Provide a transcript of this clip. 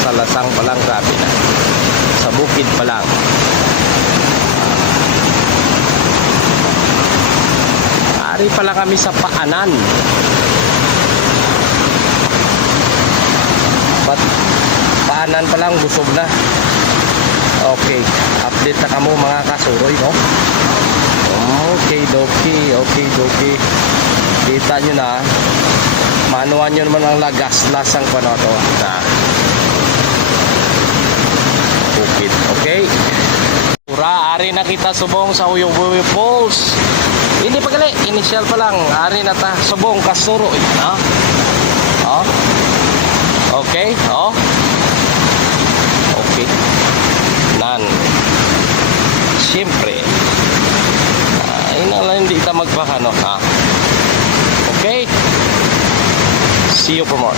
Sa Lasang pa lang, grabe na. Sa bukid pa lang. Ari pala kami sa Paanan. But Paanan pa lang, busog na. Okay, update na kamo mga kasuroy, no? Okay, doki. Kita nyo na. Manuan nyo naman ang lagas-lasang pa na to. Bukid, okay? Ura, ari na kita subong sa Uyog-Uyog Falls. Hindi pa gali, initial pa lang. Ari na ta, subong kasuroy. Ha? Oh. Okay, oh. Okay. Nan. Siyempre. Hindi kita magpakano, ha? Okay? See you for more.